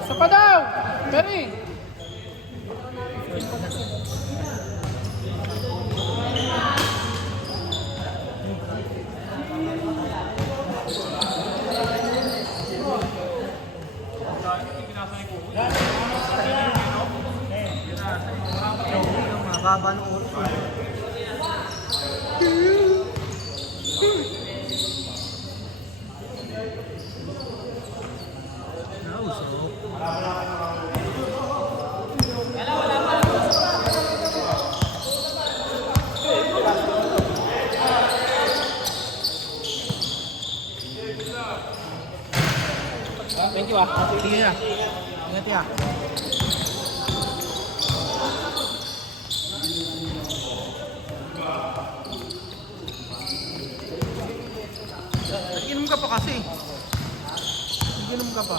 Isa pa daw! Mary! Mababa ng ulo. Thank you ah. Sige na. Ingat ya. Nag-inom ka pa kasi. Nag-inom ka pa.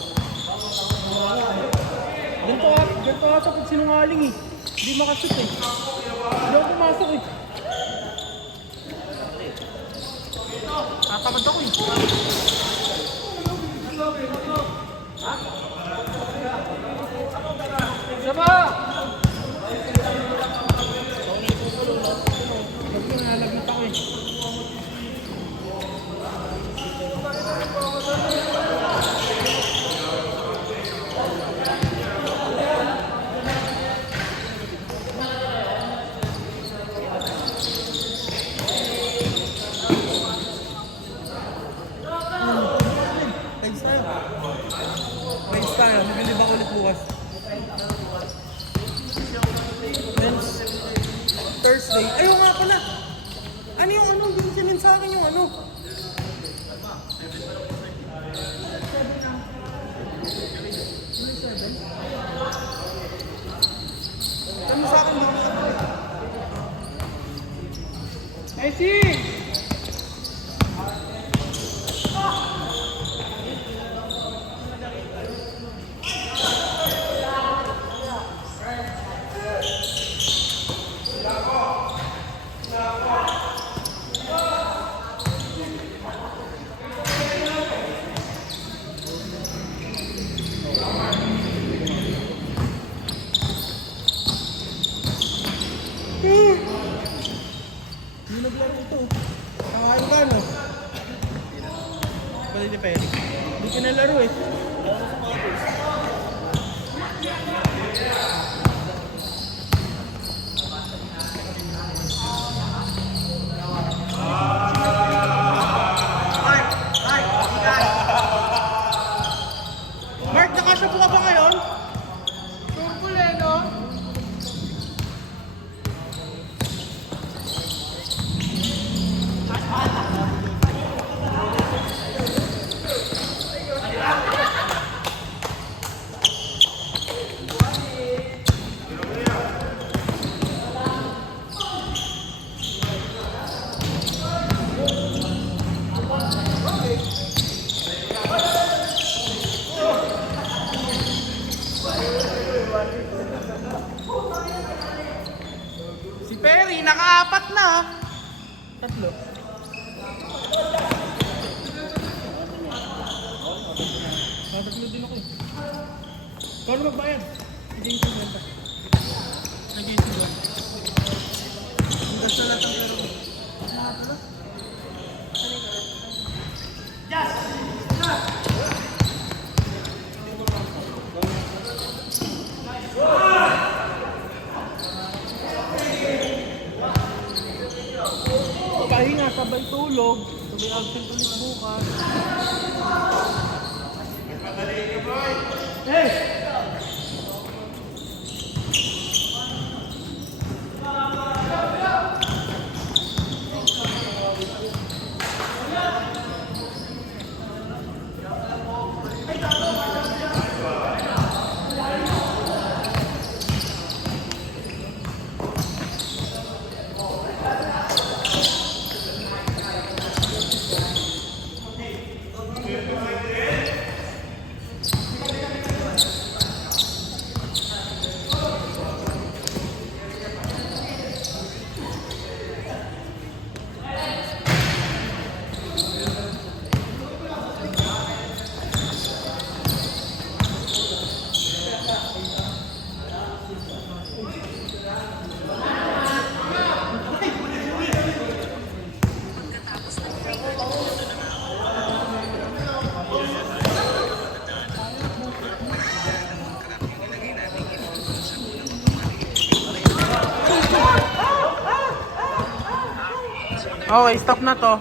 Ganito ata pag sinungaling eh. Hindi makashoot eh. Hindi ako pumasok eh. Tatamad ako eh. Isa pa! Nalagit ako eh. Next time. Next time. Mabili ba ulit bukas? Thursday. Ayaw nga pala. Ano yung ano? Hindi sinin sa akin yung ano. Ano sa akin yung I see! hindi naglaro ito. Kakain ka no? Bali ni Perry. Hindi ka nalaro eh. Mark, nakasya po ka ba ngayon? Turkul eh no? Si Perry, naka-apat na. Tatlo. Tatlo din ako eh. Paano magbayad? Jason Benta. Nag-iisip ba? Ang gasta lahat ang pero. Pahinga, sabay tulog. Sabay absent ulit bukas. Hey! Okay, stop na to.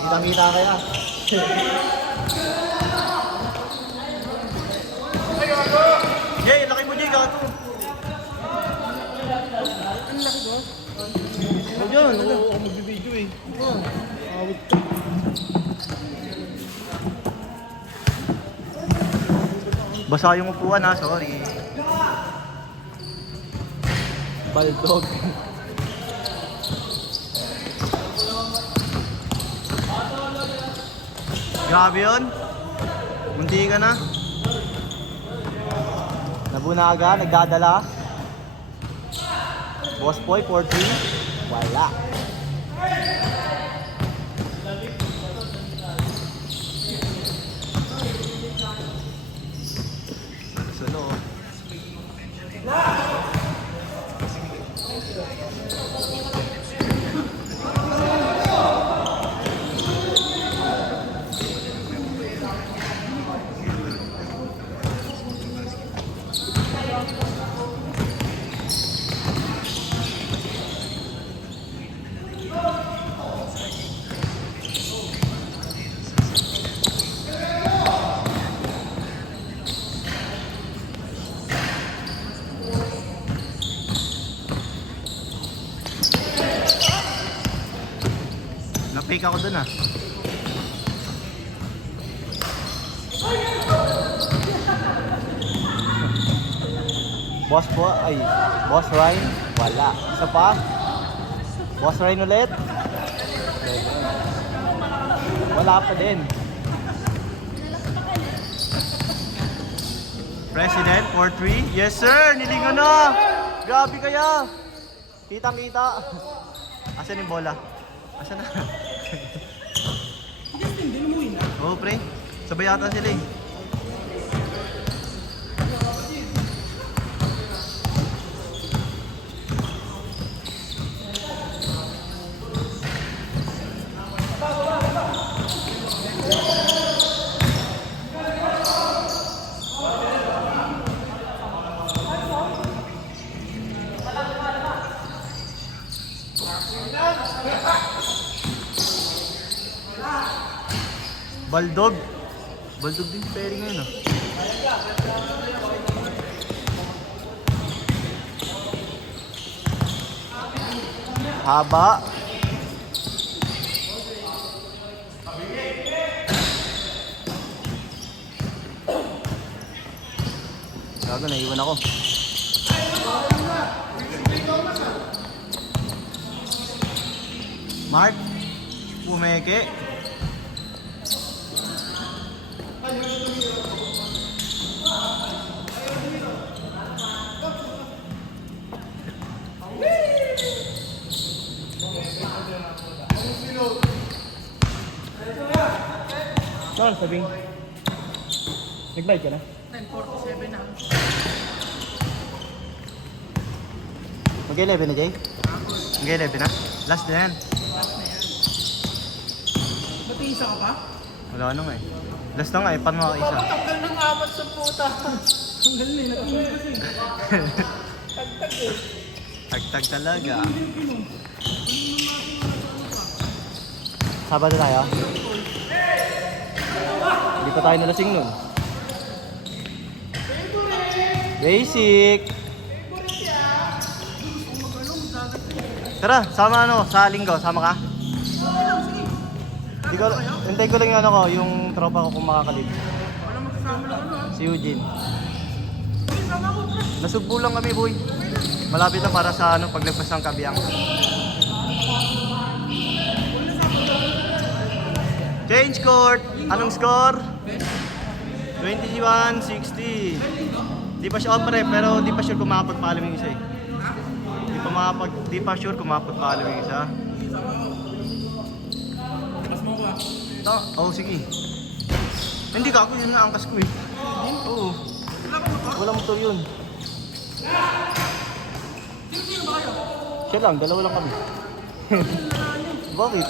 Kita-kita kaya. Jay, laki mo Jay, gato. Ang laki ko. Huwag yan, ako magbibideo eh. Awit to. Basa yung upuan ha, sorry. Baldog. Grabe yun. Munti ka na. Nabunaga, nagdadala. Boss boy, 4-3. Wala. Sulo. Na-fake ako dun ah. Boss po, ay, Boss Ryan, wala. Isa pa. Boss Ryan ulit. Wala pa din. President, 4-3. Yes sir, nilingon na. Grabe kaya. Kitang-kita. Asan yung bola? Asan na? Hindi mo win. Oo pre, sabay yata sila eh. Baldog. Baldog din si Perry ngayon ah. Haba. Gago, naiwan ako. Mark. Pumeke. Saan sabing? Nag-bike ka na? 10:47 na. Mag-11 na, Jay? Mag-11 na? Last na yan. Ba't isa ka pa? Wala na nga eh. Last na nga eh, paano makaisa? Tagal ng amat sa puta. Ang galing, natingin kasi. Tagtag eh. Tagtag talaga. Sabado tayo? Hindi pa tayo nalasing nun. Basic! Tara, sama ano, sa linggo, sama ka? Hindi ko, hintay ko lang yung ano ko, yung tropa ko kung makakalib. Wala magsasama lang ano. Si Eugene. Sige, sama ko. Nasugbo lang kami, boy. Malapit na para sa ano, paglagpas ng Kabiang. Change court! Anong score? 21-60. Di pa siya pre, pero di pa sure kung makapagpaalam yung isa eh. Di pa sure kung makapagpaalam yung isa. Mas mo ba? Oh, sige. Hindi ka ako, yun na angkas ko eh. Oo. Wala motor yun. Sino ba kayo? Siya lang, dalawa lang kami. Bakit?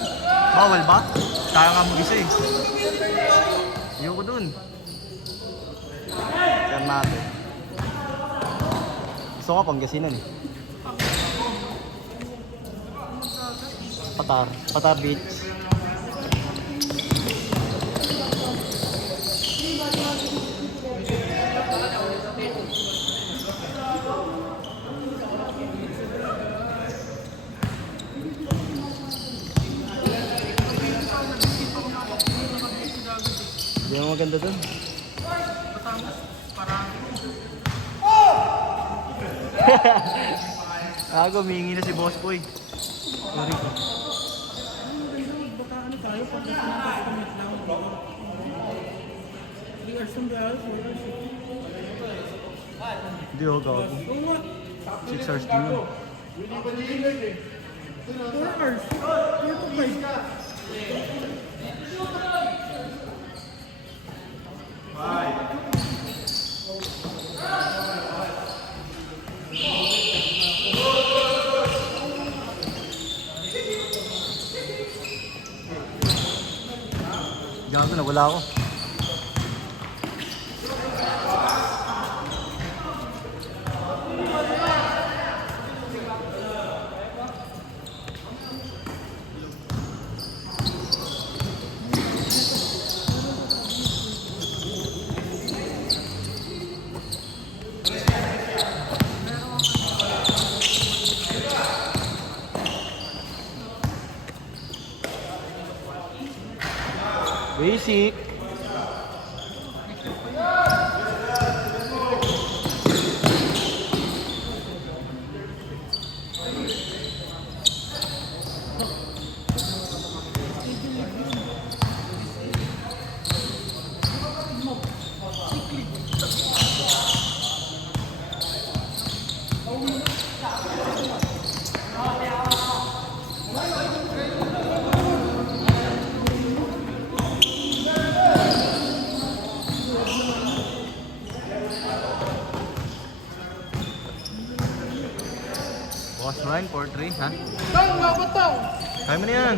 Bawal ba? Kaya nga mag-isa eh. Ayoko dun. Yan natin. Gusto ko Pangasinan eh. Patar Beach. Hindi mo maganda dun. Batangas, parang Humingi na si Boss Boy. Sorry. baka ano tayo pag nasa-commit lang. 3 hours yung biyahe, 4 hours. Hindi ako gago. Oo nga, 6 hours din yun. 4 hours. 4 to 5. Gago na, wala ako. Basic. Boss Ryan, 4-3, ha? Tang, labat tang! Kaya mo na yan.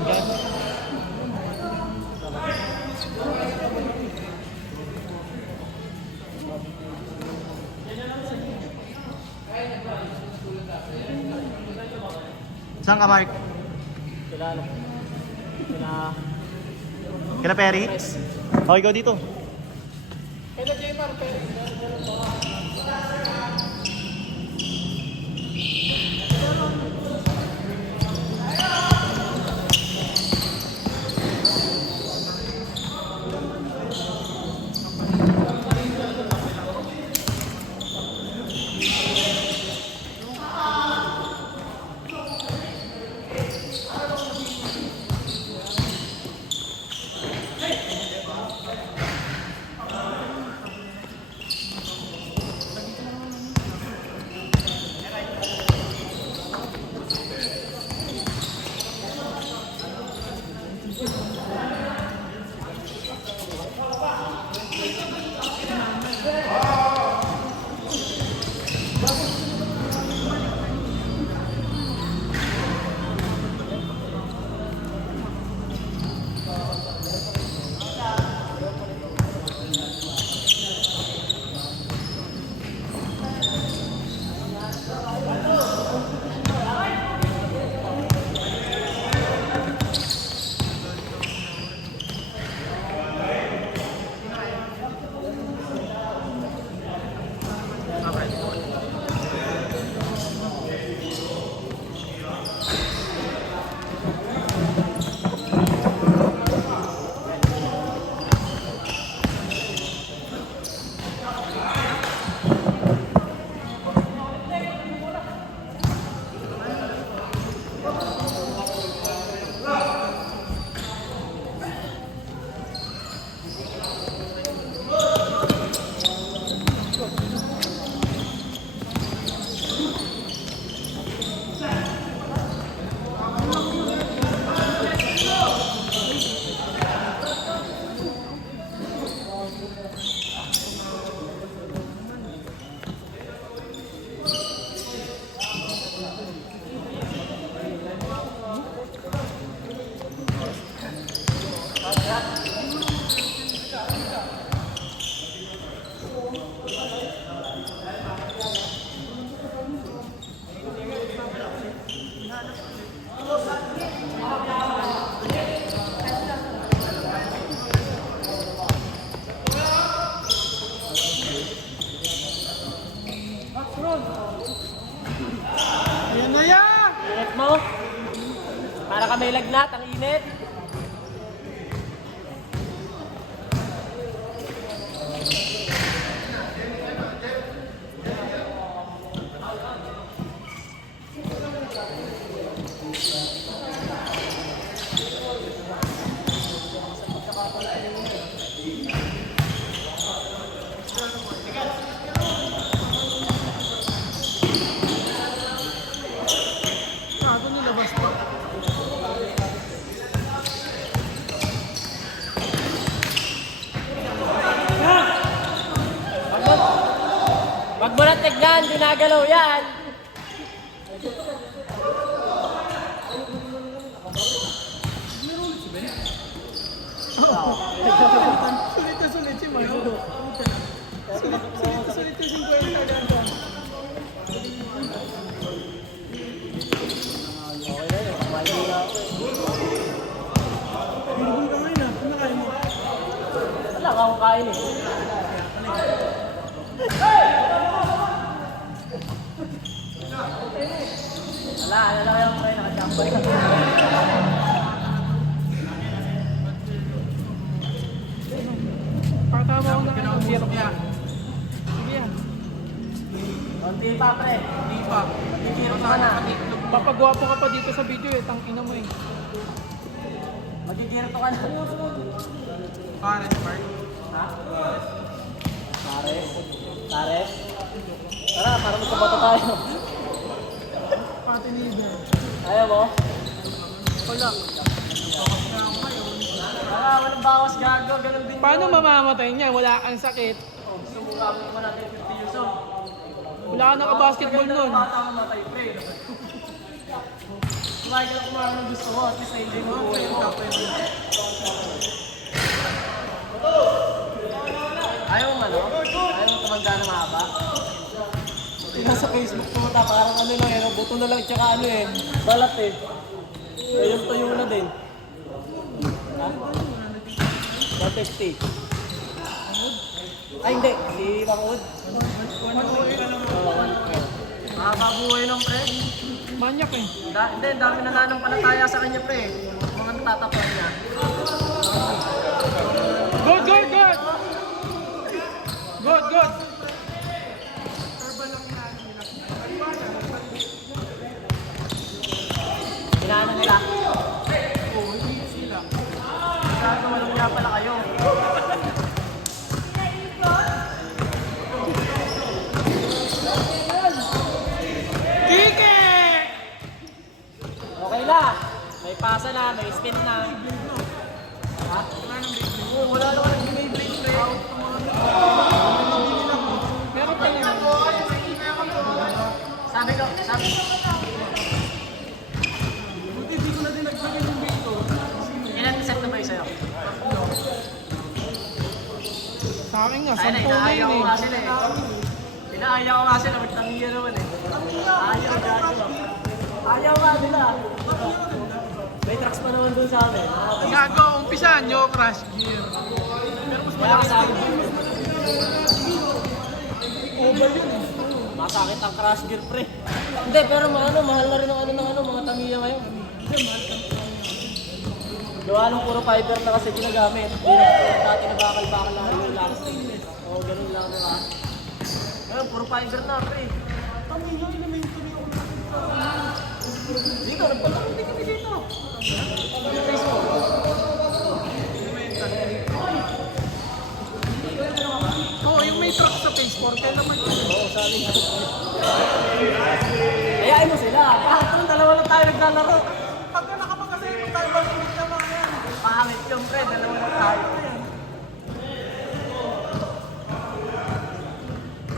Saan ka, Mark? Kila Perry? Oh, ikaw dito. Kaya J-Mar, pero ka may lagnat, ang init. Ako nilabas pa. Wag mo na tignan, ginagalaw yan. Sulit na sulit si Mayo. Sulit na 50 ganda. Pinugol ka ngayon ah. Ano kaya mo? Wala ka akong kain eh. Wala, ano lang yung kain, nakajambay ka. Pakatama ko na ang zero niya. Sige yan. Konti pa, pre. Hindi pa. Magkikiro ka na. Papagwapo ka pa dito sa video eh. Tangina mo eh. Magkikiro ka na. Pares, Mark. Ha? Pares? Pares? Tara, para magkabato tayo. Pati ni Iber. Ayaw mo? Wala. Tara, walang bawas gago. Ganun din. Paano mamamatay niya? Wala kang sakit. Gusto mo gamit naman natin 50 years old. Wala ka naka-basketball nun. Bata mo matay, pre. Kumain ka lang kumain ng gusto mo. At least na hindi mo buhay mo. Ayaw mo ano? Ayaw mo tumanda na mahaba? Tingnan sa Facebook pumunta, parang ano lang eh, buto na lang tsaka ano eh, balat eh. Ayun tuyo na din. Ha? 150. Ay hindi, si Bangud. Mahaba buhay ng pre. Manyak eh. Hindi, dami na nananampalataya sa kanya pre. Mga natatapan niya. Good, good, good! Good, good! Inaano nila? Gagawa lang niya pala kayo. Kike! Okay na. May pasa na, may spin na. Ha? Oo, wala lang ka nag-Beyblade pre. Meron pa naman. Sabi ko. Buti di ko na din nagbigay ng dito. Ilan set na ba yung sa'yo? Sa akin nga, Ay na, 10 na inaayaw yun ko eh. nga sila eh. Inaayaw ko nga sila, magtangiya naman eh. Ayaw gago. Ayaw nga nila. May trucks pa naman dun sa amin. Gago, umpisahan nyo, Crash Gear. Kaya kasama dun. Masakit ang crash gear pre. Hindi, pero mahal na rin ang mga Tamiya ngayon. Gawa nung puro fiber na kasi ginagamit. Dati na bakal-bakal lang yung plastic. Oo, ganun lang diba? Ngayon, puro fiber na pre. Tamiya, ina-maintain ako natin. Dito, nagpalakot din kami dito. Yung Facebook. Oo, yung may truck sa phase 4, kaya naman yun. Oo, sabi nga. Ayain mo sila. Kahit kung dalawa lang tayo naglalaro. Pagka nakapag-asay mo tayo, balik na mga yan. Pangit yung pre, dalawa lang tayo.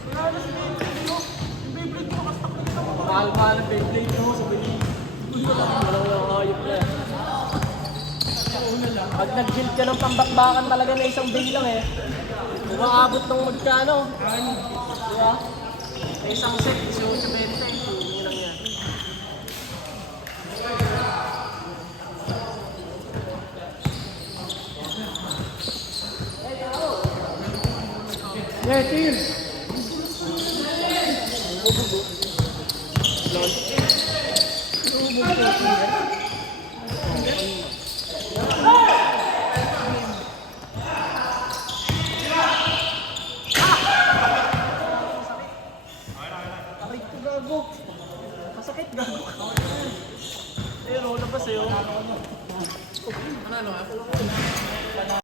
Wala na si Beyblade mo. Yung Beyblade mo, kastak na kita mo. Mahal-mahal ang Beyblade mo, sabi niya. Dalawa lang hayop na. Pag nag-build ka ng pambakbakan talaga na isang bilang eh. Umaabot ng magkano. Diba? May isang set, 18-20. Yun lang yan. Yeah, team. Aray ko gago. Masakit gago. Ayun, labas eh. Oh.